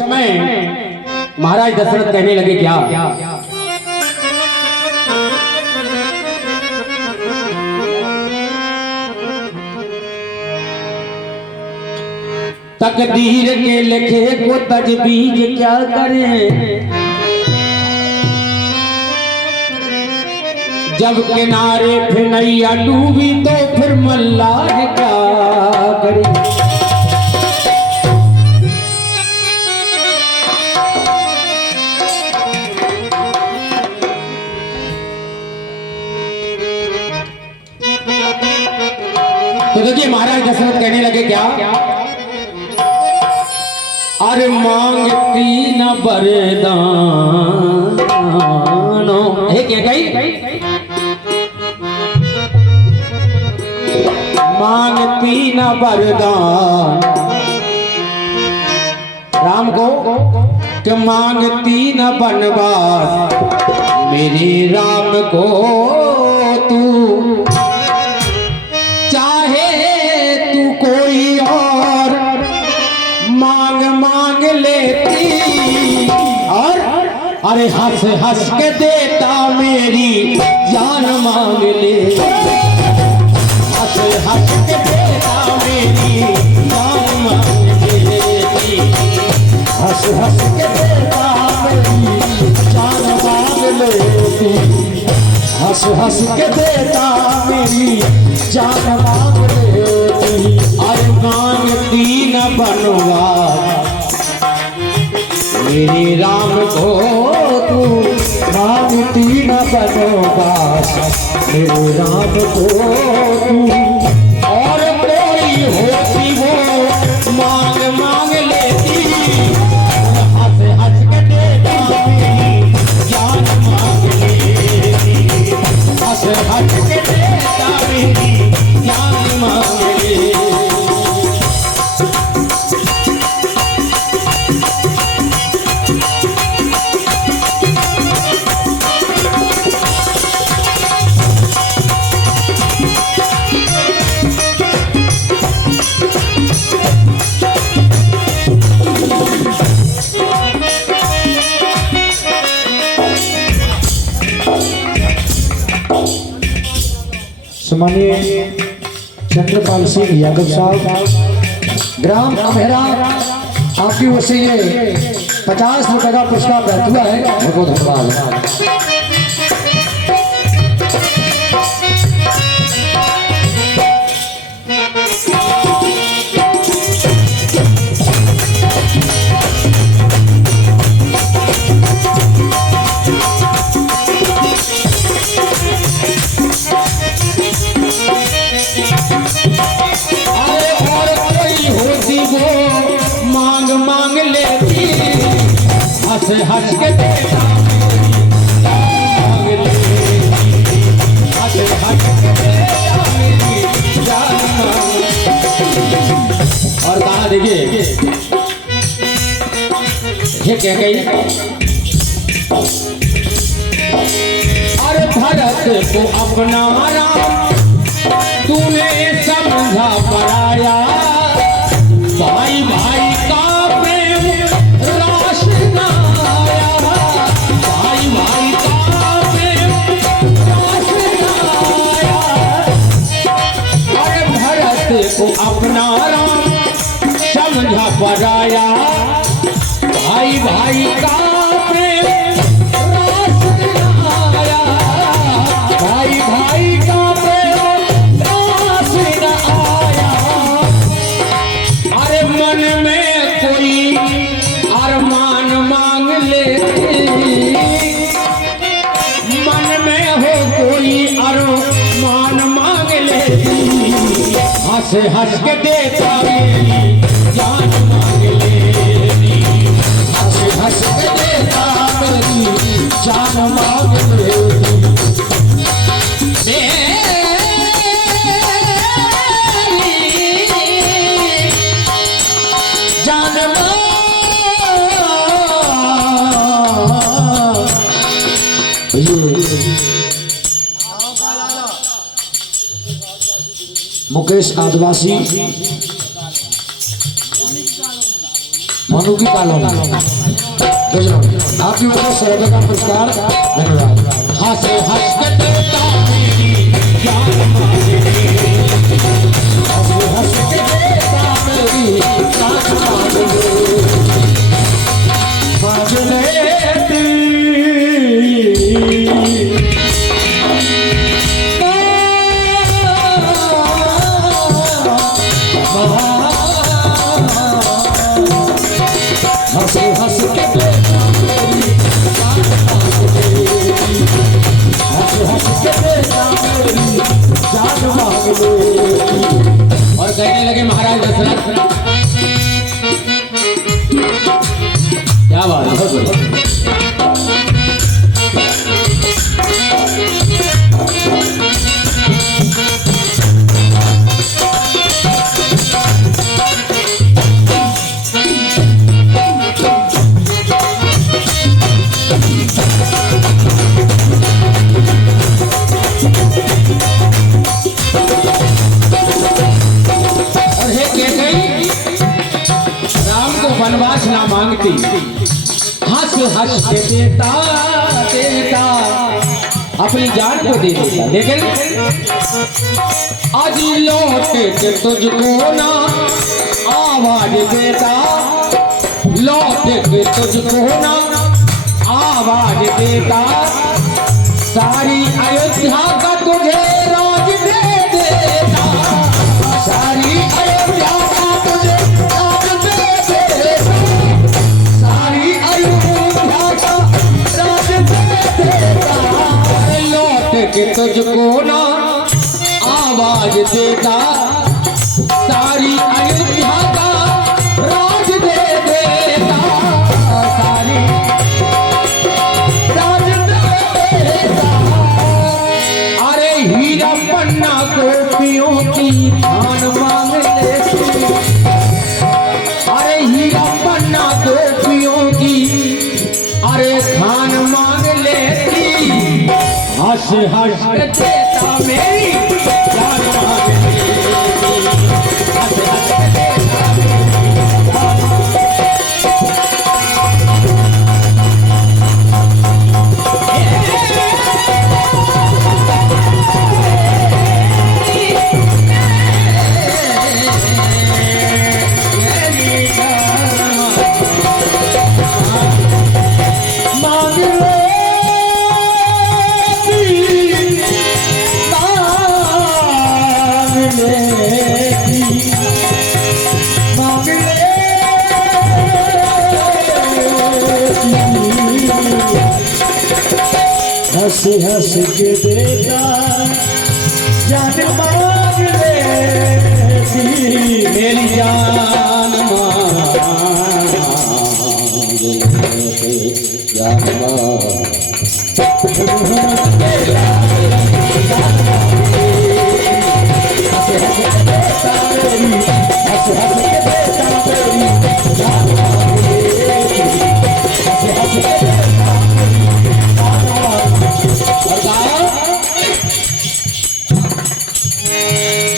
समय महाराज दशरथ कहने लगे क्या, तकदीर के लिखे को तजबीज क्या करें, जब किनारे फिर नैया डूबी तो फिर मल्लाह क्या करे। तो देखिए महाराज दशरथ कहने लगे क्या, अरे मांगती न वरदान, क्या कही, मांगती न वरदान राम को, कि मांगती न बनवास मेरे राम को, तू चाहे तू कोई और मांग मांग लेती, और अरे हंस हंस के देता मेरी जान मांग ले, हंस हंस के देता मेरी जान मांग लेती, हंस हंस के देता मेरी जान मांग लेती, हंस हंस के देता मेरी जान मांग लेती। अरे मांगती न बनवास मेरे राम को, तू मांगती न बनवास मेरे राम को, तू और कोई होती वो मांग मांग लेती, हंस हंस के देता मेरी जान मांग लेती, हंस हंस के देता मेरी जान मांग लेती। सम्मानीय चंद्रपाल सिंह यादव साहब, ग्राम अमेरा, आपकी ओर से ये 50 रुपए का पुरस्कार प्राप्त हुआ है, बहुत बहुत धन्यवाद। हंस हंस के देता मांग लेती, हंस हंस के देता मेरी जान मांग लेती। और कहा देखिए ये क्या कही, अरे भरत को अपना राम तूने समझा पराया, भाई भाई का प्रेम राश ना आया, भाई भाई का प्रेम राश ना आया। अरे भरत को अपना राम समझा पराया, भाई भाई का प्रेम राश ना आया, भाई भाई का प्रेम राश ना आया। अरे मन में कोई अरमान मांग लेती, मन में हो कोई अरमान मांग लेती, हंस हंस के देता मेरी जान मांग लेती, हंस हंस के देता मेरी जान मांग लेती। मुकेश आदिवासी मनु की कॉलोनी गजरावली। आपकी वजह से 100 रुपए का पुरस्कार। धन्यवाद। हंस हंस के देता मेरी जान मांगने, हंस हंस के देता मेरी जान मांग लेती। हंस हंस के देता मेरी जान मांग लेती। हंस हंस के देता मेरी जान मांग लेती। और कहने लगे महाराज दशरथ, क्या बात है, बहुत बढ़िया। और हे कैकेयी, राम को वनवास ना मांगती, हंस हंस के देता देता अपनी जान को दे देता, लेकिन आज लौट के तुझको ना आवाज देता, लौट के तुझको ना आवाज देता, सारी अयोध्या का तुझे राज दे देता, सारी अयोध्या का तुझे राज दे देता, सारी अयोध्या का राज दे देता, लौट के तुझको ना आवाज देता, सारी अयोध्या का राज दे देता, सारी राज दे देता। अरे हीरा पन्ना गोपियों की धान मांग लेती, अरे हीरा पन्ना गोपियों की अरे धान मांग लेती, हंस हंस के देता मेरी जान मांग लेती, हंस हंस के देता मांग लेती, मांग लेती। हंस हंस के देता जान मांग लेती, मेरी जान मांग लेती, जान मांग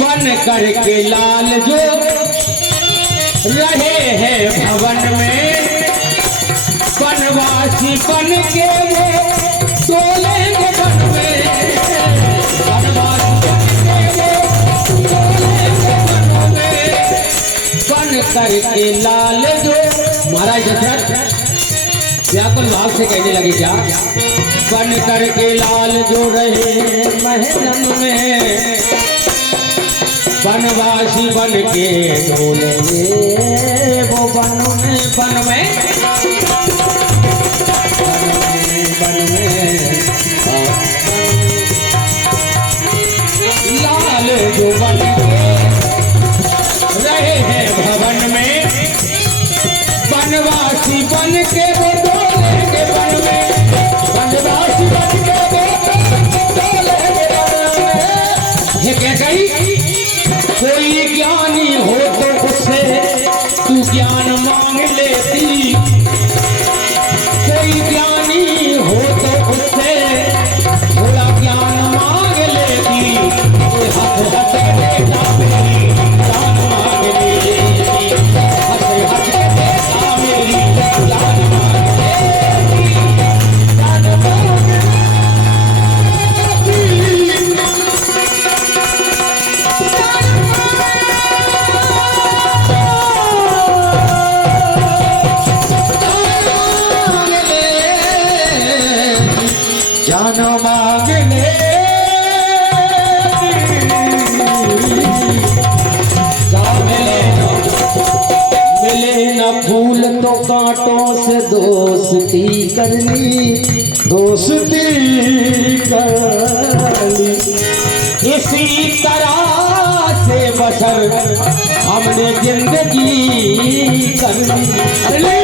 बन करके लाल जो रहे हैं भवन में, वनवासी बन के वो डोलेंगे वन में, वनवासी बन के वो डोलेंगे वन में, बन करके लाल जो। महाराज दशरथ व्याकुल भाव से कहने लगे, क्या बन करके लाल जो रहे महल में, वनवासी बन के डोलेंगे वो वन में, वन में, वन में, लाल जो बन के रहे हैं भवन में, वनवासी बन के वो डोलेंगे वन में, वनवासी बन के वो डोलेंगे वन में। ये क्या कही, कोई ज्ञानी हो तो उससे तू ज्ञान मांग लेती, कोई ज्ञानी हो तो उससे थोड़ा ज्ञान मांग लेती, हंस हंस के देता मेरी जान मांग लेती, हंस हंस के देता जान मांगने मिले न फूल तो कांटों से दोस्ती करनी, दोस्ती करनी। इसी तरह से बसर हमने जिंदगी करनी। अरे